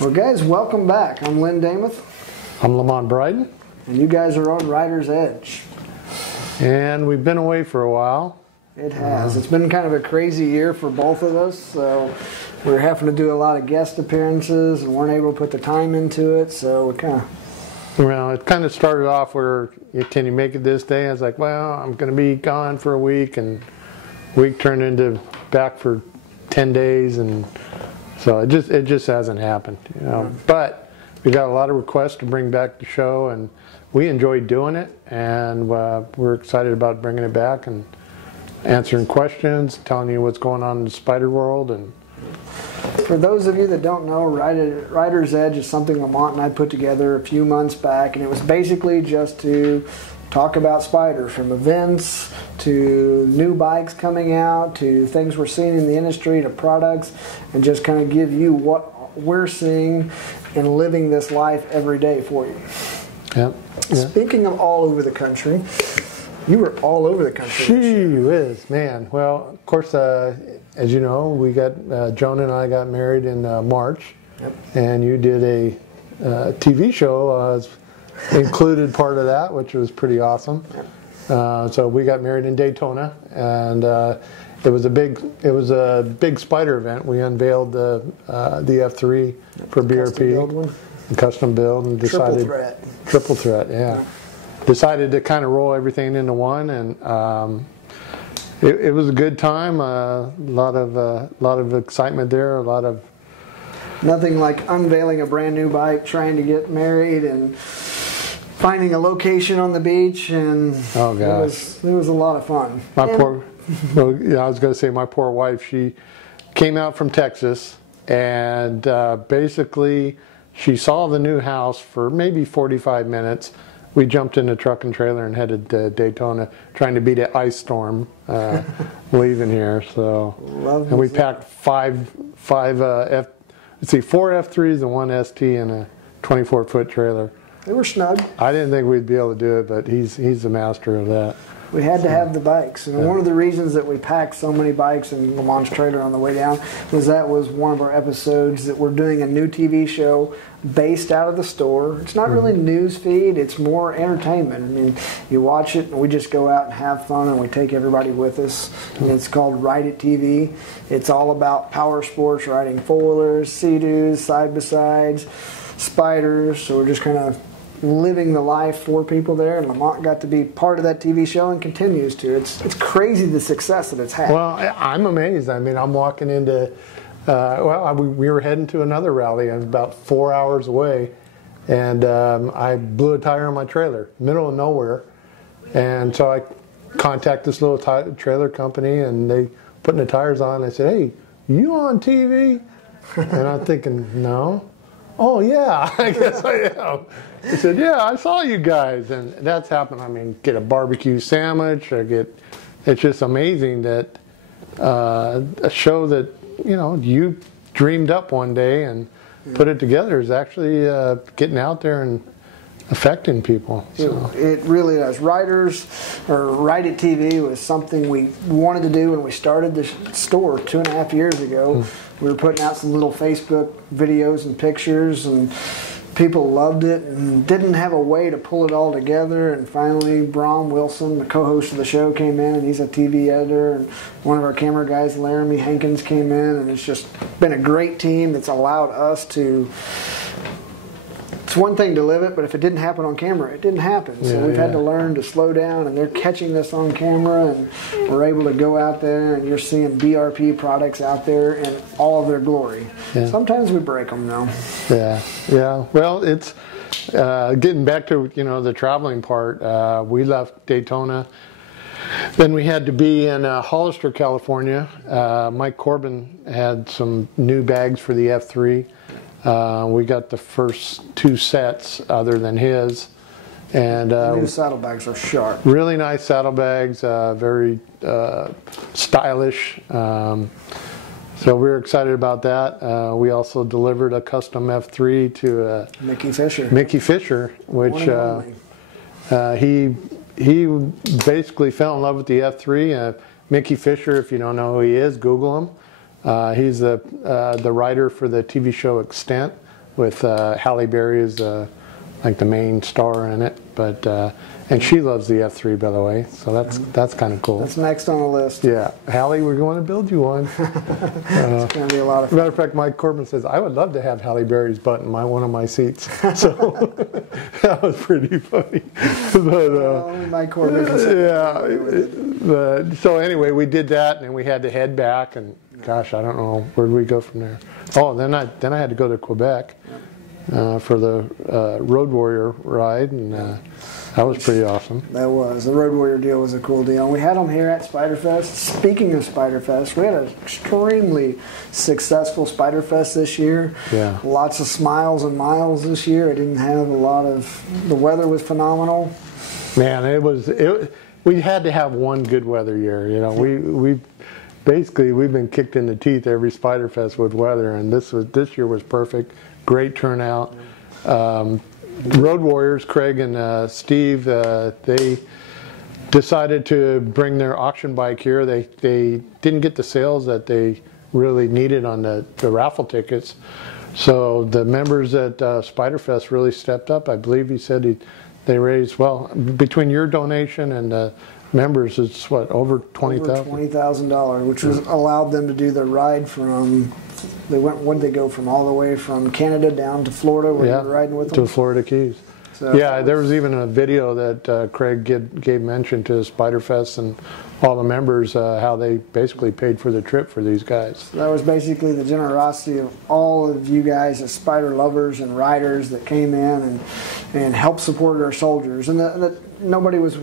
Well, guys, welcome back. I'm Lynn Damuth. I'm Lamont Bryden. And you guys are on Ryder's Edge. And we've been away for a while. It has. It's been kind of a crazy year for both of us. So we're having to do a lot of guest appearances and weren't able to put the time into it. So we kind of... Well, it kind of started off where, can you make it this day? I was like, well, I'm going to be gone for a week. And week turned into back for 10 days. And so it just hasn't happened. You know. But we got a lot of requests to bring back the show. And we enjoyed doing it. And we're excited about bringing it back and answering questions, telling you what's going on in the Spyder world. And for those of you that don't know, Ryder's Edge is something Lamont and I put together a few months back, and it was basically just to talk about Spyder, from events to new bikes coming out to things we're seeing in the industry to products, and just kind of give you what we're seeing and living this life every day for you. Yep. Speaking of all over the country, you were all over the country. Gee whiz, man. Well, of course, as you know, we got Joan and I got married in March, and you did a TV show. Included part of that, which was pretty awesome. So we got married in Daytona, and it was a big Spyder event. We unveiled the F3 for BRP, custom build, and decided triple threat, yeah. Decided to kind of roll everything into one, and it was a good time. A lot of excitement there. A lot of nothing like unveiling a brand new bike, trying to get married, and finding a location on the beach, and oh gosh, it was a lot of fun. I was going to say, my poor wife. She came out from Texas, and basically she saw the new house for maybe 45 minutes. We jumped in a truck and trailer and headed to Daytona, trying to beat an ice storm leaving here. So, and we packed four F3s and one ST in a 24-foot trailer. They were snug. I didn't think we'd be able to do it, but he's the master of that. We had to have the bikes, and one of the reasons that we packed so many bikes in Lamont's trailer on the way down was that was one of our episodes that we're doing a new TV show based out of the store. It's not really news feed, it's more entertainment. I mean, you watch it and we just go out and have fun, and we take everybody with us. And it's called Ride It TV. It's all about power sports, riding four-wheelers, Sea-Doos, side-by-sides, Spyders. So we're just kind of living the life for people there, and Lamont got to be part of that TV show and continues to. It's crazy the success that it's had. Well, I'm amazed. I mean, I'm walking into, we were heading to another rally. I was about 4 hours away, and I blew a tire on my trailer, middle of nowhere. And so I contact this little trailer company, and they putting the tires on. I said, "Hey, you on TV?" And I'm thinking, "No." "Oh yeah, I guess I am." He said, "Yeah, I saw you guys," and that's happened. I mean, get a barbecue sandwich, or it's just amazing that a show that you dreamed up one day and put it together is actually getting out there and affecting people. So. It really does. Ride It TV was something we wanted to do when we started the store 2.5 years ago. We were putting out some little Facebook videos and pictures, and people loved it and didn't have a way to pull it all together. And finally, Brom Wilson, the co-host of the show, came in, and he's a TV editor. And one of our camera guys, Laramie Hankins, came in, and it's just been a great team that's allowed us to. It's one thing to live it, but if it didn't happen on camera, it didn't happen. So we've had to learn to slow down, and they're catching this on camera, and we're able to go out there, and you're seeing BRP products out there in all of their glory. Yeah. Sometimes we break them, though. Yeah. Well, it's getting back to the traveling part. We left Daytona. Then we had to be in Hollister, California. Mike Corbin had some new bags for the F3. We got the first 2 sets other than his, and the new saddlebags are sharp. Really nice saddlebags, very stylish. So we were excited about that. We also delivered a custom F3 to Mickey Fisher, which he basically fell in love with the F3. Mickey Fisher, if you don't know who he is, Google him. He's the writer for the TV show Extent, with Halle Berry is like the main star in it, but and she loves the F3, by the way, so that's kind of cool. That's next on the list. Yeah, Halle, we're going to build you one. It's going to be a lot of fun. Matter of fact, Mike Corbin says, I would love to have Halle Berry's butt in one of my seats. So that was pretty funny. But, only Mike Corbin can say yeah. So anyway, we did that, and then we had to head back, and gosh, I don't know, where did we go from there? Oh, then I had to go to Quebec for the Road Warrior ride, and that was pretty awesome. That was. The Road Warrior deal was a cool deal. And we had them here at Spyder Fest. Speaking of Spyder Fest, we had an extremely successful Spyder Fest this year. Yeah. Lots of smiles and miles this year. It didn't have a lot of... The weather was phenomenal. Man, we had to have one good weather year. You know, we've been kicked in the teeth every Spyder Fest with weather, and this year was perfect. Great turnout. Road Warriors, Craig and Steve, they decided to bring their auction bike here. They didn't get the sales that they really needed on the raffle tickets. So the members at Spyder Fest really stepped up. I believe he said they raised, well, between your donation and the members, it's what, over $20,000? Over $20,000, which was allowed them to do the ride from... Where'd they go from? All the way from Canada down to Florida where you were riding with them? To the Florida Keys. So yeah, there was even a video that Craig gave mention to Spyder Fest and all the members how they basically paid for the trip for these guys. So that was basically the generosity of all of you guys as Spyder lovers and riders that came in and helped support our soldiers. And nobody was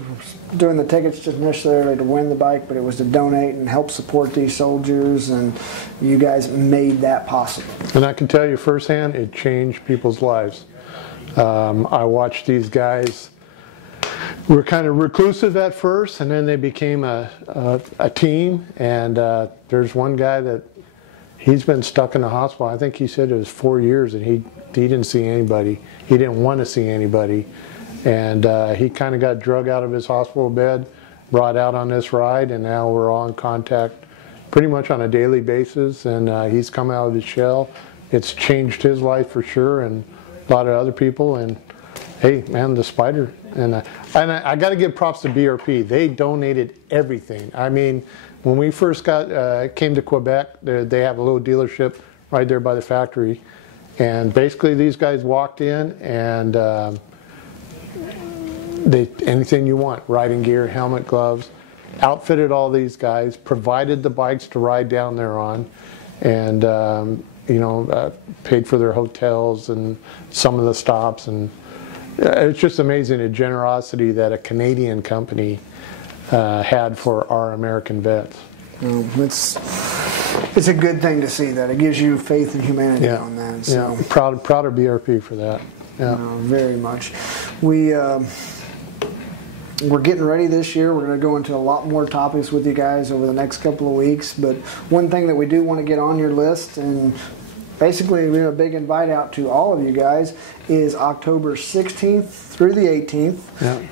doing the tickets just necessarily to win the bike, but it was to donate and help support these soldiers, and you guys made that possible. And I can tell you firsthand, it changed people's lives. I watched these guys were kind of reclusive at first, and then they became a team. And there's one guy that he's been stuck in the hospital. I think he said it was 4 years, and he didn't see anybody. He didn't want to see anybody. And he kind of got drug out of his hospital bed, brought out on this ride, and now we're all in contact pretty much on a daily basis. And he's come out of his shell. It's changed his life for sure, and a lot of other people. And hey, man, the Spyder. And I got to give props to BRP. They donated everything. I mean, when we first came to Quebec, they have a little dealership right there by the factory. And basically these guys walked in and anything you want, riding gear, helmet, gloves, outfitted all these guys, provided the bikes to ride down there on, and paid for their hotels and some of the stops. And it's just amazing the generosity that a Canadian company had for our American vets. It's a good thing to see that. It gives you faith in humanity on that. So. Yeah, proud of BRP for that. Yeah, very much. We're getting ready this year. We're going to go into a lot more topics with you guys over the next couple of weeks. But one thing that we do want to get on your list, and basically we have a big invite out to all of you guys, is October 16th through the 18th,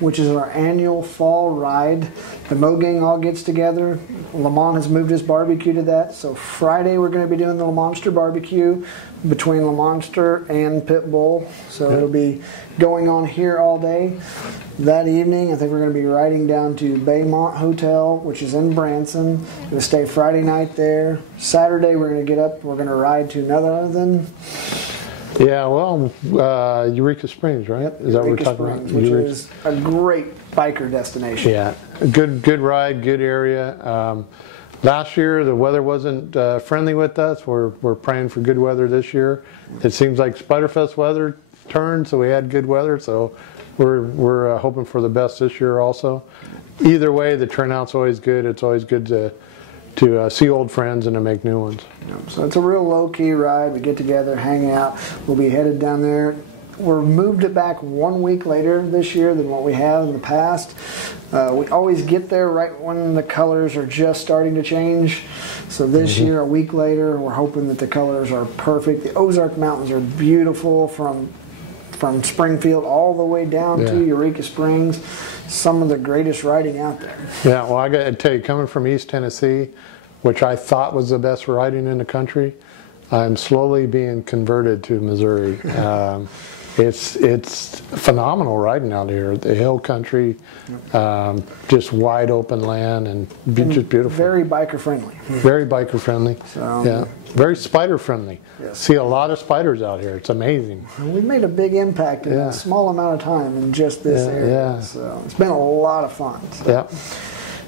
which is our annual fall ride. The Mo Gang all gets together. Lamont has moved his barbecue to that. So Friday we're going to be doing the Lamonster barbecue between Lamonster and Pitbull. So it'll be going on here all day. That evening I think we're going to be riding down to Baymont Hotel, which is in Branson. We'll stay Friday night there. Saturday we're going to get up. We're going to ride to none other than... Yeah, well, Eureka Springs, right? Yep, is that what we're talking about? Which is a great biker destination. Yeah, good ride, good area. Last year the weather wasn't friendly with us. We're praying for good weather this year. It seems like Spyderfest weather turned, so we had good weather. So we're hoping for the best this year also. Either way, the turnout's always good. It's always good to see old friends and to make new ones. So it's a real low-key ride. We get together, hang out. We'll be headed down there. We're moved it back 1 week later this year than what we have in the past. We always get there right when the colors are just starting to change. So this year, a week later, we're hoping that the colors are perfect. The Ozark Mountains are beautiful from Springfield all the way down to Eureka Springs. Some of the greatest riding out there. Yeah, well, I got to tell you, coming from East Tennessee, which I thought was the best riding in the country, I'm slowly being converted to Missouri. It's phenomenal riding out here. The hill country, just wide open land, and just beautiful. Very biker friendly. Very biker friendly. So, yeah, very Spyder friendly. Yes. See a lot of Spyders out here. It's amazing. We've made a big impact in a small amount of time in just this area. Yeah. So it's been a lot of fun. So. Yeah.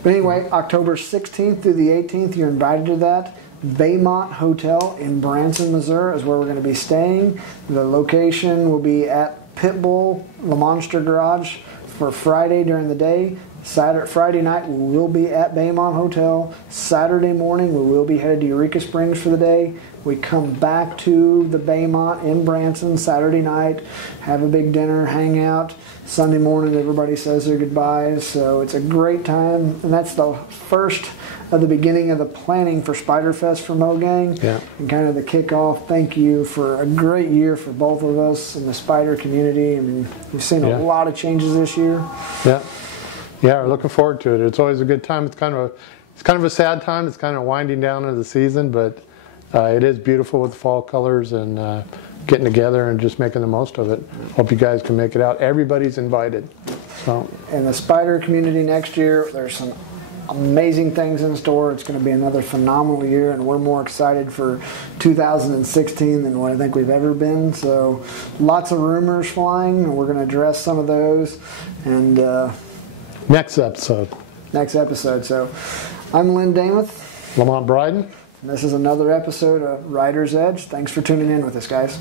But anyway, October 16th through the 18th, you're invited to that. Baymont Hotel in Branson, Missouri is where we're going to be staying. The location will be at Pitbull Le Monster Garage for Friday during the day. Friday night we will be at Baymont Hotel. Saturday morning we will be headed to Eureka Springs for the day. We come back to the Baymont in Branson Saturday night, have a big dinner, hang out. Sunday morning everybody says their goodbyes, so it's a great time, and that's the first of the beginning of the planning for Spyder Fest for Mogang, and kind of the kickoff. Thank you for a great year for both of us and the Spyder community. I mean, we've seen a lot of changes this year. Yeah, we're looking forward to it. It's always a good time. It's kind of a sad time. It's kind of winding down into the season, but it is beautiful with the fall colors and getting together and just making the most of it. Hope you guys can make it out. Everybody's invited. So, and the Spyder community next year, there's some amazing things in store. It's going to be another phenomenal year, and we're more excited for 2016 than what I think we've ever been. So lots of rumors flying, and we're going to address some of those. And next episode. So I'm Lynn Damuth. Lamont Bryden. And this is another episode of Ryder's Edge. Thanks for tuning in with us, guys.